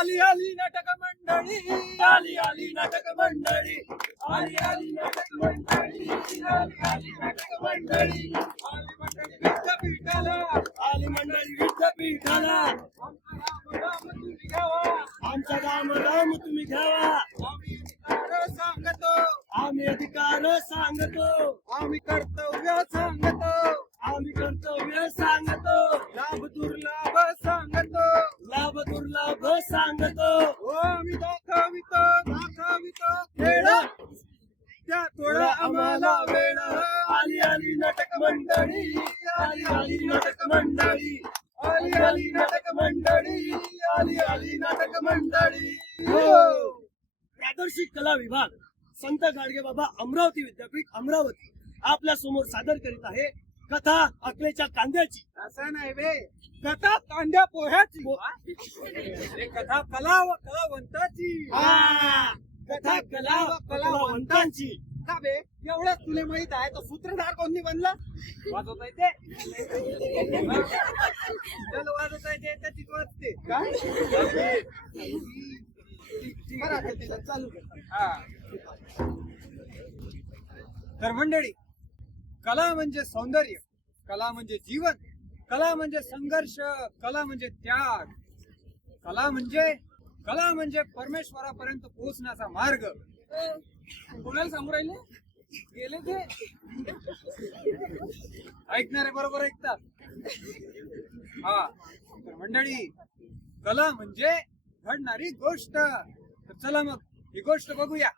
आली आली नाटक मंडळी. आली आली नाटक मंडळी. आली आली नाटक मंडळी. आली आली नाटक मंडळी. आली मंडळी विद्यापीठाला. आली मंडळी विद्यापीठाला. आमचा राम राम तुम्ही घ्यावा. आम्ही अधिकार सांगतो. आम्ही अधिकार सांगतो. आम्ही कर्तव्य सांगतो. आम्ही कर्तव्य सांगतो. मंडळी. आली आली नाटक मंडळी. आली आली नाटक मंडळी. हो. प्रादेशिक कला विभाग संत गाडगे बाबा अमरावती विद्यापीठ अमरावती आपल्यासमोर सादर करीत आहे कथा अकलेच्या कांद्याची. असं नाही बे. कथा कांद्या पोह्याची. हे कथा कला व कलावंताची. कथा कला कलावंतांची. का बे? एवढंच तुला माहीत आहे? तर सूत्रधार कोणी बनला? वाजवता येते? चल वाजवता येते त्याचीच वाजते. काय? बरं आता तिला चालू कर. तर मंडळी कला म्हणजे सौंदर्य कला म्हणजे जीवन कला म्हणजे संघर्ष कला म्हणजे त्याग कला म्हणजे कला म्हणजे परमेश्वरापर्यंत पोहोचण्याचा मार्ग. कोणाला सांगू राहिले? गेले ते? ऐकणारे बरोबर ऐकतात. हा तर मंडळी कला म्हणजे घडणारी गोष्ट. तर चला मग ही गोष्ट बघूया.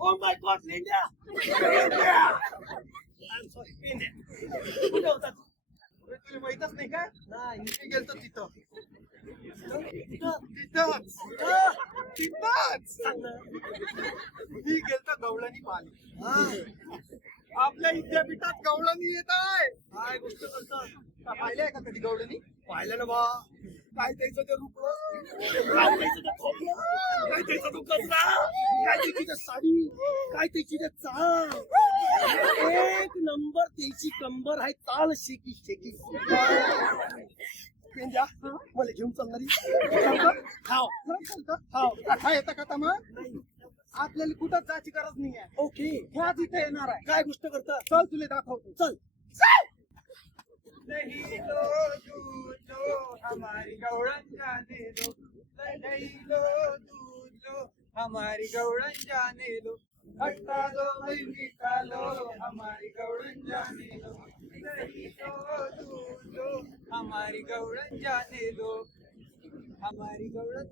Oh my God! I'm sorry, India. कुठे होता तू? अरे, तुला माहीतच नाही का नाही मी गेलतो तिथं तिथं तिथंच तिथंच मी गेलतो गवळणी पाणी आपल्या विद्यापीठात गवळणी येत आहे. काय गोष्ट करतात पाहिलंय का कधी गवळणी? पाहिलं ना बा. काय त्याचं ते रूप. काय त्याचं ते खोपलं काय त्याचं तो कचरा काय त्याची ते साडी. काय त्याची ते चाल एक नंबर त्याची कंबर आहे ताल शेकी शेकी पेंद्या मला घेऊन चालणारी हाव. हाव. कथा येतं का मग? आपल्याला कुठं जायची गरज नाही आहे. ओके. ह्या तिथे येणार आहे. काय गोष्ट करता? चल तुला दाखवतो. चल. नहीं लो दूध लो हमारी गौड़न जाने लो नहीं लो हमारी गौड़न जाने लो. खट्टा लो भाई मीठा लो हमारी गौड़न जाने लो. नहीं लो दूध लो हमारी गौड़न जाने लो। हमारी गौड़न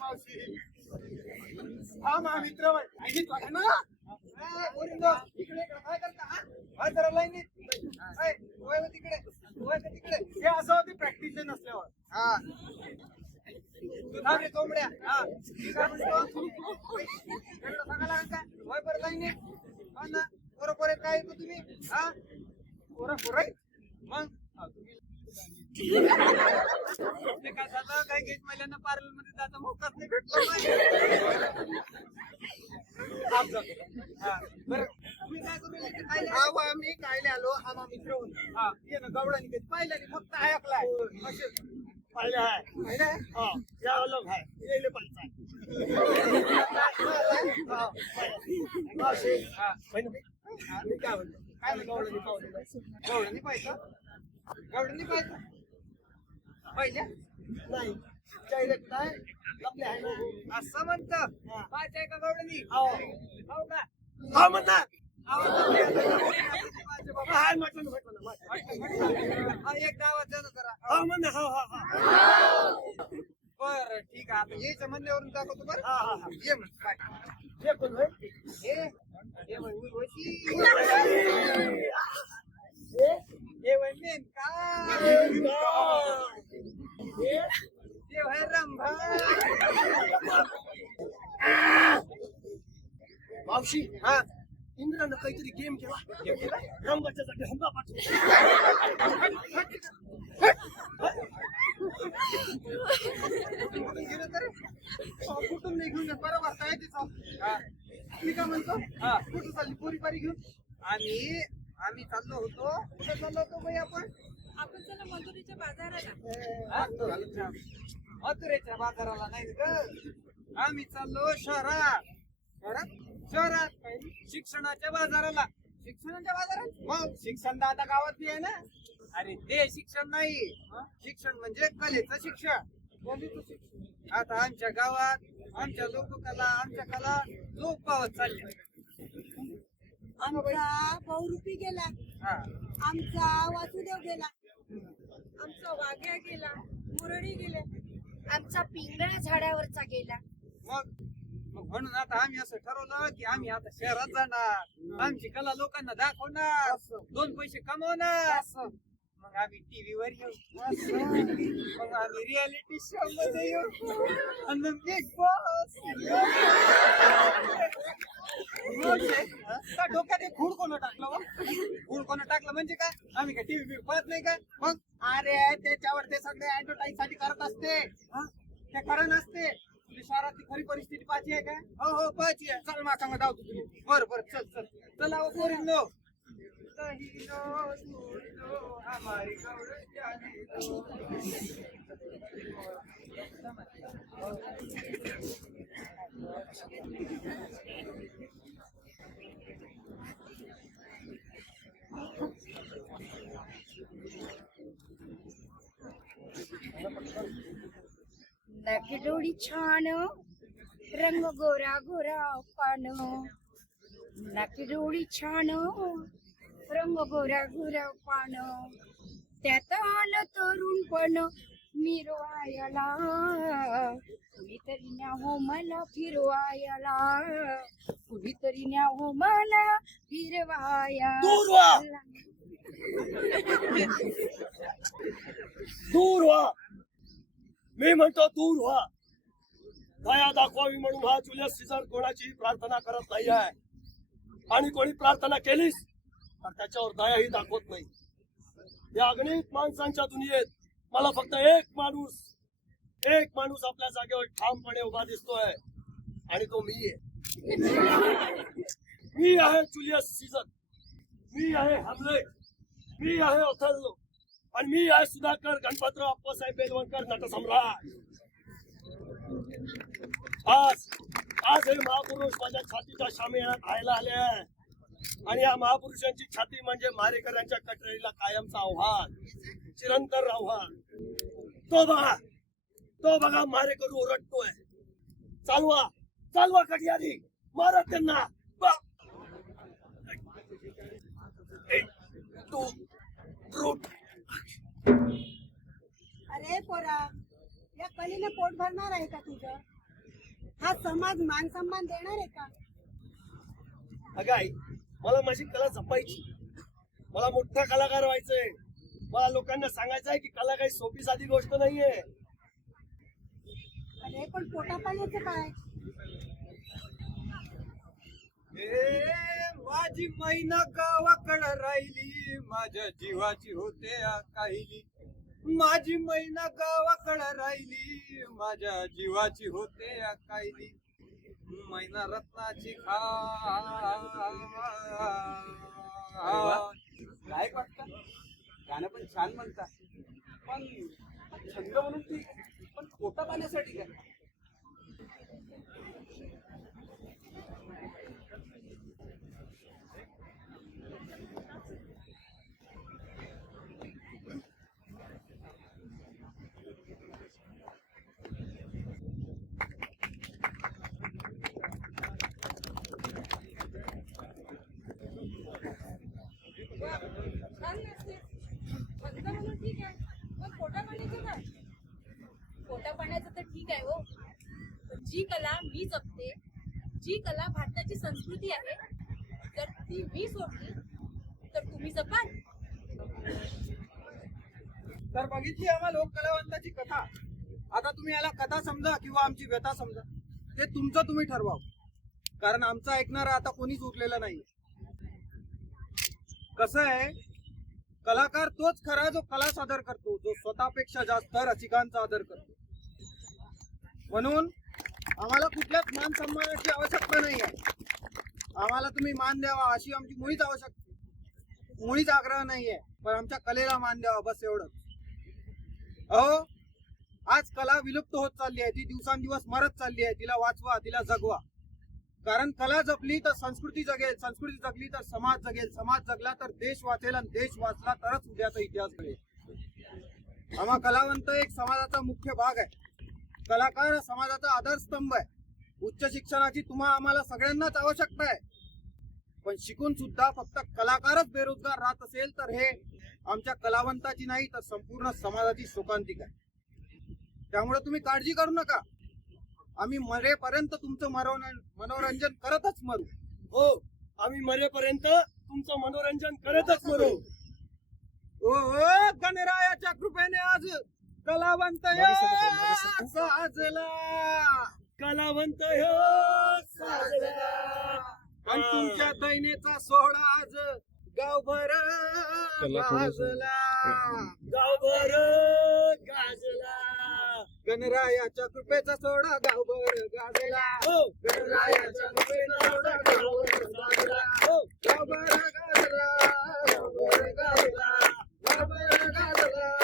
मावशी. हा मा मित्र ना? इकडे काय करता? वय तिकडे. तिकडे. हे असं होते प्रॅक्टिस नसल्यावर. हा. तू थांब रे कोंबड्या हा मी काय हा तुम्ही हा? मग ते काय झालं काय घेत महिलांना पार्लरमध्ये जाता मोकाच नाही. हा, बरं. तुम्ही काय करू लागले? काय. हा, आलो हा मित्र होता. हा, ये ना कधी पाहिलं नाही फक्त ऐकलाय पाहिलं आहे. पाहिलं? हा, या येले पाहिजे हा, पाहिलं. असे, हा, बहिणी, हा, मी काय म्हणतो? काय गवळणी पाहिजे गवळणी पाहिजे गवळणी पाहिजे पाहिजे नाही. डायरेक्ट काय आपले आहे ना. असं म्हणत? पाच आहे का गवळणी हो. हो का हा म्हणता. हाय म्हटलं. हा, एक डावात जण करा हा म्हणा हा हा हा. बर ठीक आहे. आता यायचं म्हणल्यावरून दाखवतो बरं. हा हा हा. ये म्हण काय ये कोण होय? म्हण मी होती ये? म्हण मेन का? ये? होय रंभा. मावशी हा. इंद्रानं काहीतरी गेम केला रंगाच्या जागी हंगा पाठवला कुठून नाही घेऊन बरोबर काय तिचं हा. मी काय म्हणतो? हा. कुठं चालली? पोरी पारी घेऊन? आम्ही आम्ही चाललो होतो. कुठं चाललो होतो बाई आपण? आपण चला मधुरीच्या बाजाराला. मथुरेच्या बाजाराला नाही ग. आम्ही चाललो शहरात. शहरात? शिक्षणाच्या बाजाराला. शिक्षणाच्या बाजारात? मग शिक्षण तर आता गावात आहे ना. अरे ते शिक्षण नाही. शिक्षण म्हणजे कलेचं शिक्षण. कलेचं शिक्षण. आता आमच्या गावात आमच्या लोककला आमच्या कला लोप पावत चालल्या आमचा बहुरूपी गेला. हा. आमचा वासुदेव गेला. आमचा वाघ्या गेला. मुरळी गेले आमचा पिंगळा झाडावरचा गेला. मग? म्हणून आता आम्ही असं ठरवलं की आम्ही आता शहरात जाणार. आमची कला लोकांना दाखवणार. दोन पैसे कमवणार. मग आम्ही टीव्ही वर येऊ. मग आम्ही रियालिटी शो मध्ये येऊ. आणि बिग बॉस डोक्यात एक खूड कोण टाकलं हो? खूड कोण टाकलं म्हणजे काय? आम्ही काय टीव्ही पाहत नाही का? मग? अरे त्याच्यावर ते सगळे ऍडव्हर्टाईजसाठी करत असते. हा? ते खरं नसते. तुझी शहरातली खरी परिस्थिती पाहिजे आहे का हो हो पाहिजे आहे चल माझ्या संग जाऊ तुम्ही बरं बरं चल चल। चला हो पोरींनो कहिनो सुनो हमारी छान. रंग गोरा गोरा पान. नकडोळी छान. रंग गोरा गोरा पान. त्यात आलं तरुण पण. मिरवायला. कुणीतरी न्या हो मला फिरवायला. कुणीतरी न्या हो मला फिरवाया. दूर व्हा. मी म्हणतो दूर व्हा. दया दाखवावी म्हणून हा जुलियस सीझर कोणाची प्रार्थना करत नाही आहे आणि कोणी प्रार्थना केलीस तर त्याच्यावर दयाही दाखवत नाही. या अगणित माणसांच्या दुनियेत मला फक्त एक माणूस एक माणूस आपल्या जागेवर ठामपणे उभा दिसतोय आणि तो मी आहे. मी आहे जुलियस सीझर मी आहे हमले. मी आहे ओथल्लो. आणि मी आहे सुधाकर गणपतराव अप्पासाहेब बेलवणकर नटसम्राट. आज आज हे महापुरुष माझ्या छातीच्या शामियात राहायला आले आहे आणि या महापुरुषांची छाती म्हणजे मारेकरांच्या कटरीला कायमचं आव्हान चिरंतर आव्हान. तो बघा तो बघा मारेकर ओरडतोय. चालवा चालवा कटियारी मारा त्यांना. अरे पोरा या कलीने पोट भरणार आहे का तुझं? हा समाज मान सन्मान देणार आहे का? अगं आई मला माझी कला जपायची. मला मोठा कलाकार व्हायचंय. मला लोकांना सांगायचं आहे की कला काही सोपी साधी गोष्ट नाहीये. अरे पण पोटा पाण्याचं काय? ए, माझी मैना गावाकडं राहिली. माझ्या जीवाची होते काहिली. माझी मैना गावाकडं राहिली. माझ्या जीवाची होते कायली. मैना रत्नाची खा. काय वाटत. गाणं पण छान म्हणता पण छंद म्हणून ठीक पण खोटा पाण्यासाठी काय छान नसते छंद म्हणून ठीक आहे पण पोटा पाण्याचं काय पोटा पाण्याचं तर ठीक आहे हो पण जी कला मी जपते जी कला भारताची संस्कृती आहे तर ती मी सोडली तर तुम्ही जपाल. तर बघितली आम्हा लोक कलावंताची कथा. आता तुम्ही याला कथा समजा किंवा आमची व्यथा समजा ते तुमचं तुम्ही ठरवाव. कारण आमचं ऐकणारा आता कोणीच उरलेलं नाही कसं आहे कलाकार तोच खरा जो कला सादर करतो जो स्वतःपेक्षा जास्त रसिकांचा आदर करतो. म्हणून आम्हाला कुठल्याच मान सन्मानाची आवश्यकता नाही आहे आम्हाला तुम्ही मान द्यावा अशी आमची मुळीच आवश्यकता मुळीच आग्रह नाही आहे पण आमच्या कलेला मान द्यावा बस एवढं अहो आज कला विलुप्त होत चालली आहे ती दिवसांदिवस मरत चालली आहे तिला वाचवा तिला जगवा. कारण कला जपली तर संस्कृती जगेल संस्कृती जगली तर समाज जगेल समाज जगला तर देश वाचेल आणि देश वाचला तरच उद्याचा इतिहास घडेल. आम्हा कलावंत एक समाजाचा मुख्य भाग आहे. कलाकार हा समाजाचा आधारस्तंभ आहे. उच्च शिक्षणाची तुम्हा आम्हाला सगळ्यांनाच आवश्यकता आहे. पण शिकून सुद्धा फक्त कलाकारच बेरोजगार राहत असेल तर हे आमच्या कलावंताची नाही तर संपूर्ण समाजाची शोकांतिक आहे. त्यामुळे तुम्ही काळजी करू नका. आम्ही मरेपर्यंत तुमचं मनोरं- मनोरंजन करतच मरू. हो आम्ही मरेपर्यंत तुमचं मनोरंजन करतच मरू. ओ ओ, गणरायाच्या कृपेने आज कलावंत साजला. कलावंत साजला. आणि तुमच्या दैनेचा सोहळा आज गावभर गाजला. गावभर गाजला. गणरायाच्या कृपेचा सोडा गावभर गाजला. गणरायाच्या कृपेचा सोहळा गावभर गाजला. गावभर गाजला. गावभर गाजला. गावभर गाजला.